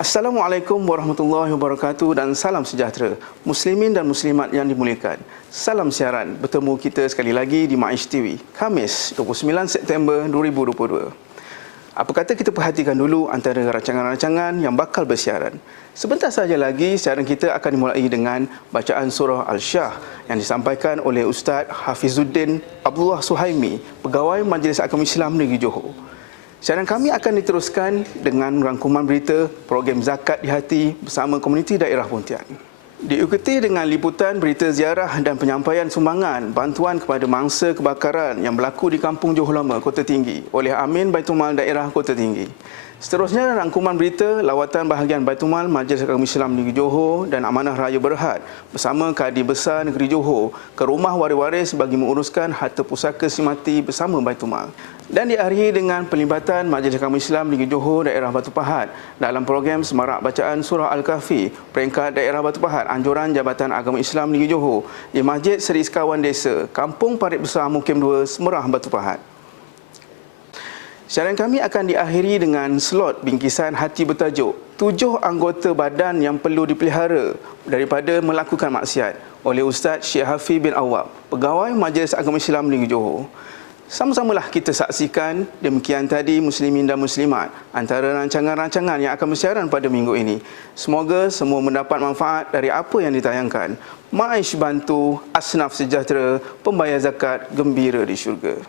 Assalamualaikum warahmatullahi wabarakatuh dan salam sejahtera. Muslimin dan muslimat yang dimuliakan. Salam siaran, bertemu kita sekali lagi di MAIS TV, Khamis 29 September 2022. Apa kata kita perhatikan dulu antara rancangan-rancangan yang bakal bersiaran. Sebentar saja lagi siaran kita akan dimulai dengan bacaan surah Al-Syah yang disampaikan oleh Ustaz Hafizuddin Abdullah Suhaimi, Pegawai Majlis Agama Islam Negeri Johor. Siaran kami akan diteruskan dengan rangkuman berita program Zakat di Hati bersama komuniti daerah Pontian. Diikuti dengan liputan berita ziarah dan penyampaian sumbangan bantuan kepada mangsa kebakaran yang berlaku di Kampung Johor Lama, Kota Tinggi oleh Amin Baitul Mal Daerah Kota Tinggi. Seterusnya rangkuman berita lawatan bahagian Baitul Mal Majlis Agama Islam Negeri Johor dan Amanah Raya Berhad bersama Kadi Besar Negeri Johor ke rumah waris-waris bagi menguruskan harta pusaka si mati bersama Baitul Mal. Dan diakhiri dengan pelibatan Majlis Agama Islam Negeri Johor Daerah Batu Pahat dalam program Semarak Bacaan Surah Al-Kahfi peringkat Daerah Batu Pahat anjuran Jabatan Agama Islam Negeri Johor di Masjid Seri Sekawan Desa, Kampung Parit Besar Mukim 2, Semerah Batu Pahat. Siaran kami akan diakhiri dengan slot bingkisan hati bertajuk 7 anggota badan yang perlu dipelihara daripada melakukan maksiat oleh Ustaz Syekh Hafiz bin Awab, Pegawai Majlis Agama Islam Negeri Johor. Sama-samalah kita saksikan demikian tadi muslimin dan muslimat antara rancangan-rancangan yang akan bersiaran pada minggu ini. Semoga semua mendapat manfaat dari apa yang ditayangkan. MAIS bantu, asnaf sejahtera, pembayar zakat gembira di syurga.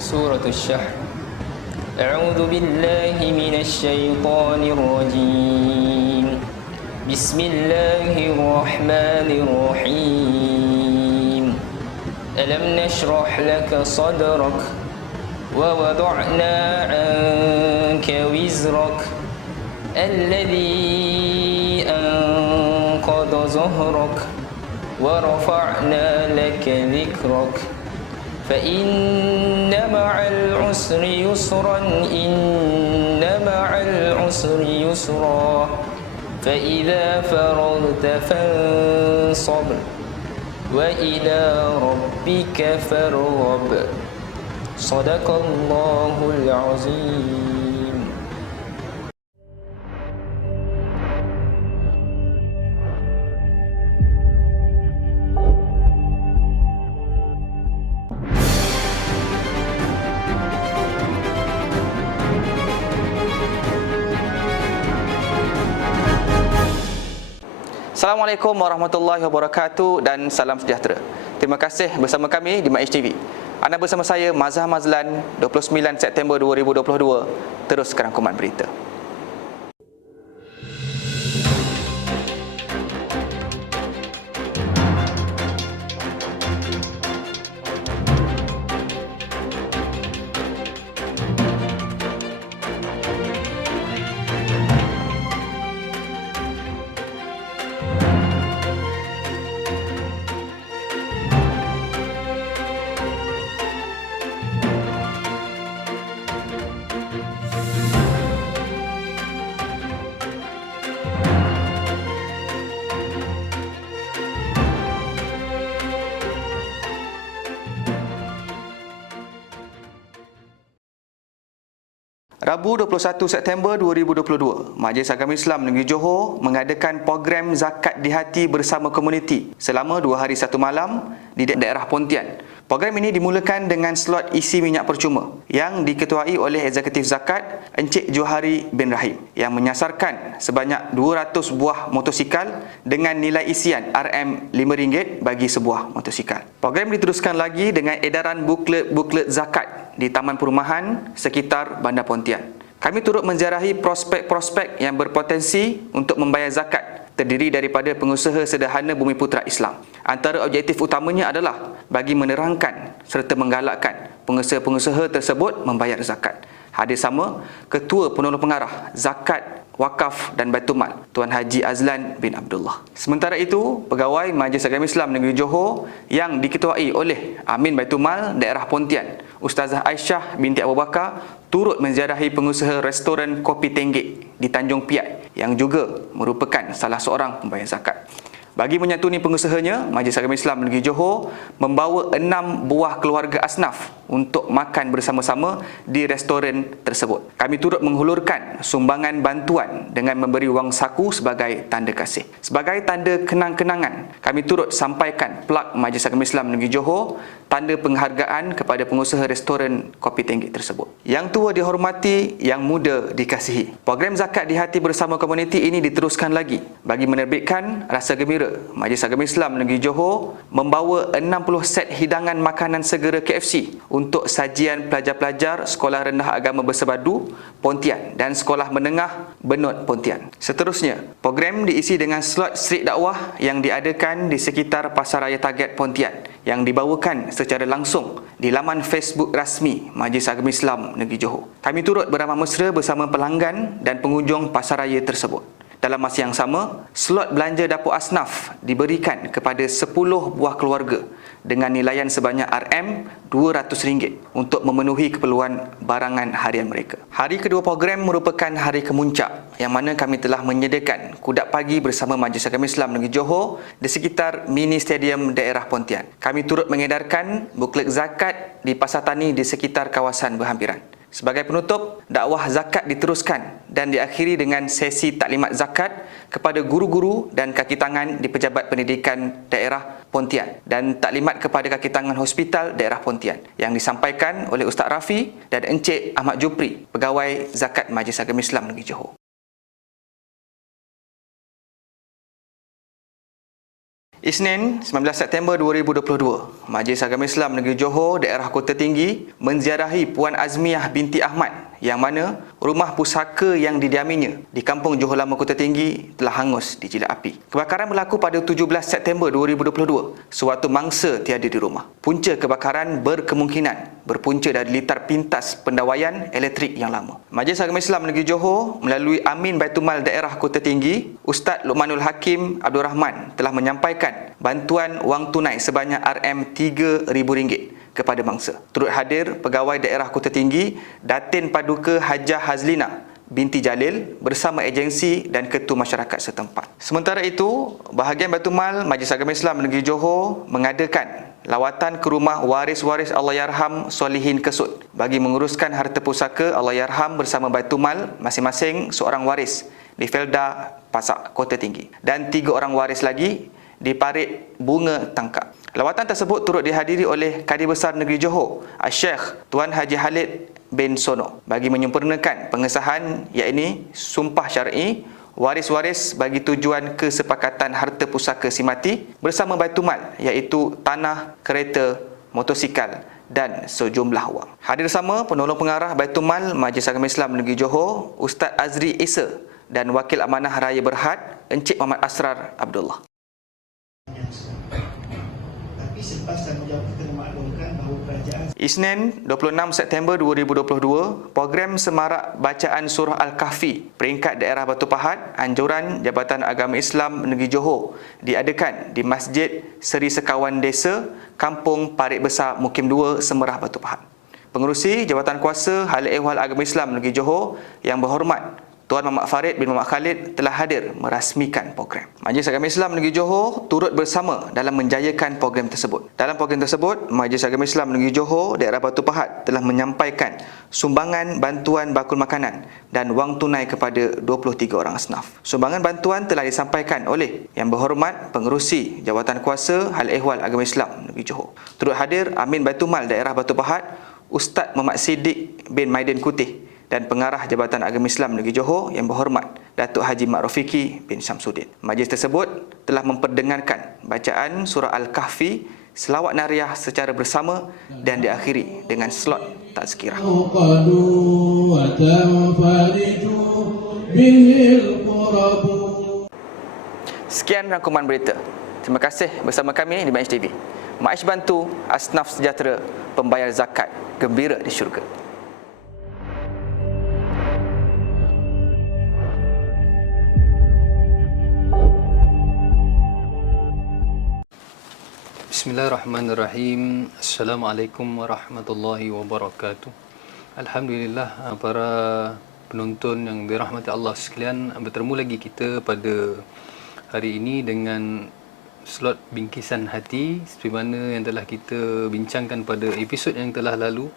Surah Al-Syah. أعوذ بالله من الشيطان الرجيم بسم الله الرحمن الرحيم ألم نشرح لك صدرك ووضعنا عنك وزرك الذي أنقض ظهرك ورفعنا لك ذكرك فإن مع العسر يسرا إن مع العسر يسرا فإذا فرغت فانصب وإلى ربك فارغب صدق الله العظيم. Assalamualaikum warahmatullahi wabarakatuh dan salam sejahtera. Terima kasih bersama kami di MAIS TV. Anda bersama saya Mazhar Mazlan, 29 September 2022. Terus ke rangkuman berita. Rabu 21 September 2022, Majlis Agama Islam Negeri Johor mengadakan program Zakat di Hati bersama komuniti selama 2 hari 1 malam di daerah Pontian. Program ini dimulakan dengan slot isi minyak percuma yang diketuai oleh Eksekutif Zakat Encik Johari bin Rahim yang menyasarkan sebanyak 200 buah motosikal dengan nilai isian RM5 bagi sebuah motosikal. Program diteruskan lagi dengan edaran buklet zakat di Taman Perumahan sekitar Bandar Pontian. Kami turut menziarahi prospek-prospek yang berpotensi untuk membayar zakat terdiri daripada pengusaha sederhana Bumiputera Islam. Antara objektif utamanya adalah bagi menerangkan serta menggalakkan pengusaha-pengusaha tersebut membayar zakat. Hadir sama Ketua Penolong Pengarah Zakat, Wakaf dan Baitul Mal, Tuan Haji Azlan bin Abdullah. Sementara itu, Pegawai Majlis Agama Islam Negeri Johor yang diketuai oleh Amin Baitul Mal Daerah Pontian, Ustazah Aisyah binti Abu Bakar, turut menziarahi pengusaha restoran Kopi Tenggek di Tanjung Piai yang juga merupakan salah seorang pembayar zakat. Bagi menyantuni pengusahanya, Majlis Agama Islam Negeri Johor membawa 6 buah keluarga asnaf untuk makan bersama-sama di restoran tersebut. Kami turut menghulurkan sumbangan bantuan dengan memberi wang saku sebagai tanda kasih. Sebagai tanda kenang-kenangan, kami turut sampaikan plak Majlis Agama Islam Negeri Johor, tanda penghargaan kepada pengusaha restoran Kopi Tenggik tersebut. Yang tua dihormati, yang muda dikasihi. Program Zakat di Hati Bersama Komuniti ini diteruskan lagi bagi menerbitkan rasa gembira. Majlis Agama Islam Negeri Johor membawa 60 set hidangan makanan segera KFC untuk sajian pelajar-pelajar Sekolah Rendah Agama Bersebadu Pontian dan Sekolah Menengah Benut Pontian. Seterusnya, program diisi dengan slot street dakwah yang diadakan di sekitar Pasaraya Target Pontian yang dibawakan secara langsung di laman Facebook rasmi Majlis Agama Islam Negeri Johor. Kami turut beramah mesra bersama pelanggan dan pengunjung pasaraya tersebut. Dalam masa yang sama, slot belanja dapur asnaf diberikan kepada 10 buah keluarga dengan nilaian sebanyak RM200 untuk memenuhi keperluan barangan harian mereka. Hari kedua program merupakan hari kemuncak yang mana kami telah menyediakan kudat pagi bersama Majlis Agama Islam Negeri Johor di sekitar mini stadium daerah Pontian. Kami turut mengedarkan buklet zakat di pasar tani di sekitar kawasan berhampiran. Sebagai penutup, dakwah zakat diteruskan dan diakhiri dengan sesi taklimat zakat kepada guru-guru dan kaki tangan di Pejabat Pendidikan Daerah Pontian dan taklimat kepada kaki tangan Hospital Daerah Pontian yang disampaikan oleh Ustaz Rafi dan Encik Ahmad Jupri, Pegawai Zakat Majlis Agama Islam Negeri Johor. Isnin, 19 September 2022, Majlis Agama Islam Negeri Johor, Daerah Kota Tinggi menziarahi Puan Azmiah binti Ahmad yang mana rumah pusaka yang didiaminya di Kampung Johor Lama Kota Tinggi telah hangus di jilat api. Kebakaran berlaku pada 17 September 2022, sewaktu mangsa tiada di rumah. Punca kebakaran berkemungkinan berpunca dari litar pintas pendawaian elektrik yang lama. Majlis Agama Islam Negeri Johor melalui Amin Baitumal Daerah Kota Tinggi, Ustaz Luqmanul Hakim Abdul Rahman telah menyampaikan bantuan wang tunai sebanyak RM3,000 kepada mangsa. Turut hadir Pegawai Daerah Kota Tinggi, Datin Paduka Hajah Hazlina binti Jalil bersama agensi dan ketua masyarakat setempat. Sementara itu, bahagian Baitumal Majlis Agama Islam Negeri Johor mengadakan lawatan ke rumah waris-waris Allahyarham Solihin Kesut bagi menguruskan harta pusaka Allahyarham bersama Baitumal masing-masing seorang waris di Felda Pasak Kota Tinggi dan 3 orang waris lagi di Parit Bunga Tangkap. Lawatan tersebut turut dihadiri oleh Kadi Besar Negeri Johor, Syekh Tuan Haji Khalid bin Sono bagi menyempurnakan pengesahan iaitu sumpah syar'i waris-waris bagi tujuan kesepakatan harta pusaka si mati bersama Baitumal iaitu tanah, kereta, motosikal dan sejumlah wang. Hadir sama penolong pengarah Baitumal Majlis Agama Islam Negeri Johor, Ustaz Azri Isa dan Wakil Amanah Raya Berhad, Encik Muhammad Asrar Abdullah. Tapi selepas tanggungjawab kita memaklumkan bahawa kerajaan Isnin 26 September 2022, program semarak bacaan surah Al-Kahfi peringkat daerah Batu Pahat, anjuran Jabatan Agama Islam Negeri Johor diadakan di Masjid Seri Sekawan Desa, Kampung Parit Besar Mukim 2, Semerah Batu Pahat. Pengerusi Jabatan Kuasa Hal Ehwal Agama Islam Negeri Johor yang berhormat Tuan Muhammad Farid bin Muhammad Khalid telah hadir merasmikan program. Majlis Agama Islam Negeri Johor turut bersama dalam menjayakan program tersebut. Dalam program tersebut, Majlis Agama Islam Negeri Johor, Daerah Batu Pahat telah menyampaikan sumbangan bantuan bakul makanan dan wang tunai kepada 23 orang asnaf. Sumbangan bantuan telah disampaikan oleh Yang Berhormat Pengerusi Jawatan Kuasa Hal Ehwal Agama Islam Negeri Johor. Turut hadir Amin Baitumal Daerah Batu Pahat, Ustaz Muhammad Siddiq bin Maidin Kutih dan Pengarah Jabatan Agama Islam Negeri Johor Yang Berhormat Datuk Haji Mak Rafiki bin Syamsuddin. Majlis tersebut telah memperdengarkan bacaan surah Al-Kahfi, selawat nariah secara bersama dan diakhiri dengan slot tazkirah. Sekian rangkuman berita. Terima kasih bersama kami di Maish TV. Maish bantu asnaf sejahtera, pembayar zakat gembira di syurga. Bismillahirrahmanirrahim. Assalamualaikum warahmatullahi wabarakatuh. Alhamdulillah, para penonton yang dirahmati Allah sekalian, bertemu lagi kita pada hari ini dengan slot bingkisan hati seperti mana yang telah kita bincangkan pada episod yang telah lalu.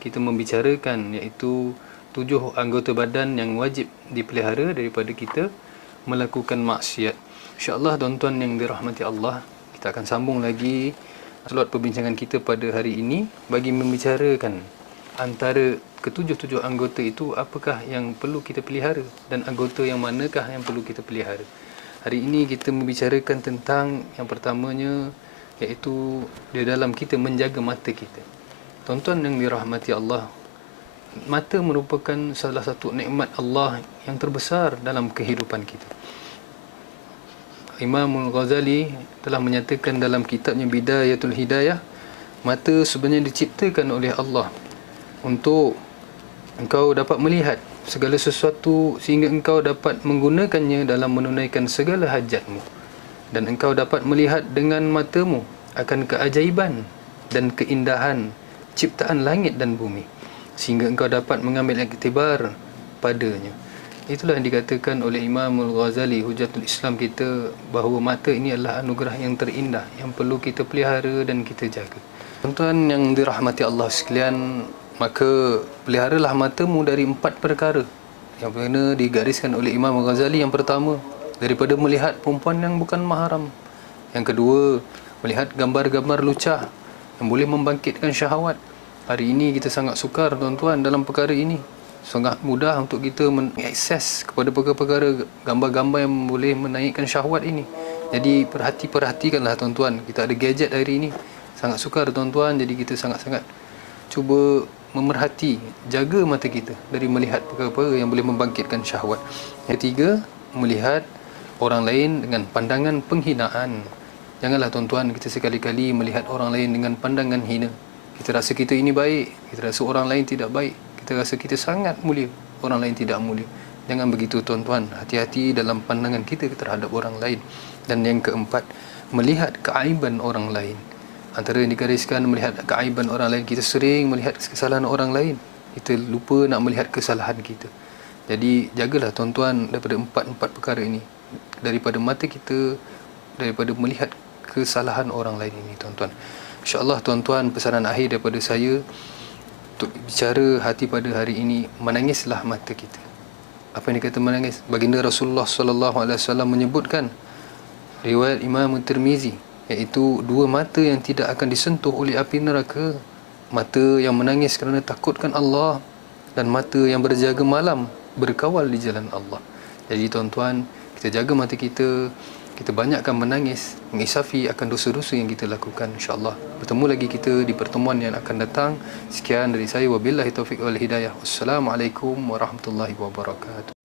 Kita membicarakan iaitu 7 anggota badan yang wajib dipelihara daripada kita melakukan maksiat. InsyaAllah tuan-tuan yang dirahmati Allah, kita akan sambung lagi slot perbincangan kita pada hari ini bagi membicarakan antara ketujuh anggota itu apakah yang perlu kita pelihara dan anggota yang manakah yang perlu kita pelihara. Hari ini kita membicarakan tentang yang pertamanya iaitu di dalam kita menjaga mata kita. Tuan-tuan yang dirahmati Allah, mata merupakan salah satu nikmat Allah yang terbesar dalam kehidupan kita. Imam Al-Ghazali telah menyatakan dalam kitabnya Bidayatul Hidayah, mata sebenarnya diciptakan oleh Allah untuk engkau dapat melihat segala sesuatu sehingga engkau dapat menggunakannya dalam menunaikan segala hajatmu, dan engkau dapat melihat dengan matamu akan keajaiban dan keindahan ciptaan langit dan bumi sehingga engkau dapat mengambil iktibar padanya. Itulah yang dikatakan oleh Imam Al-Ghazali, Hujatul Islam kita, bahawa mata ini adalah anugerah yang terindah yang perlu kita pelihara dan kita jaga. Tuan-tuan yang dirahmati Allah sekalian, maka peliharalah matamu dari 4 perkara yang mana digariskan oleh Imam Al-Ghazali. Yang pertama, daripada melihat perempuan yang bukan mahram. Yang kedua, melihat gambar-gambar lucah yang boleh membangkitkan syahwat. Hari ini kita sangat sukar tuan-tuan dalam perkara ini. Sangat mudah untuk kita mengakses kepada perkara-perkara gambar-gambar yang boleh menaikkan syahwat ini. Jadi perhatikanlah tuan-tuan. Kita ada gadget hari ini. Sangat sukar tuan-tuan. Jadi kita sangat-sangat cuba memerhati, jaga mata kita dari melihat perkara-perkara yang boleh membangkitkan syahwat. Yang ketiga, melihat orang lain dengan pandangan penghinaan. Janganlah tuan-tuan kita sekali-kali melihat orang lain dengan pandangan hina. Kita rasa kita ini baik, kita rasa orang lain tidak baik, kita rasa kita sangat mulia, orang lain tidak mulia. Jangan begitu tuan-tuan. Hati-hati dalam pandangan kita terhadap orang lain. Dan yang keempat, melihat keaiban orang lain. Antara yang digariskan melihat keaiban orang lain, kita sering melihat kesalahan orang lain, kita lupa nak melihat kesalahan kita. Jadi jagalah tuan-tuan daripada empat perkara ini, daripada mata kita, daripada melihat kesalahan orang lain ini tuan-tuan. InsyaAllah tuan-tuan, pesanan akhir daripada saya untuk bicara hati pada hari ini, menangislah mata kita. Apa yang dikata menangis? Baginda Rasulullah SAW menyebutkan, riwayat Imam Tirmizi, iaitu 2 mata yang tidak akan disentuh oleh api neraka. Mata yang menangis kerana takutkan Allah, dan mata yang berjaga malam berkawal di jalan Allah. Jadi tuan-tuan, kita jaga mata kita, kita banyakkan menangis, mengisafi akan dosa-dosa yang kita lakukan. InsyaAllah bertemu lagi kita di pertemuan yang akan datang. Sekian dari saya, wabillahi taufiq wal hidayah. Wassalamualaikum warahmatullahi wabarakatuh.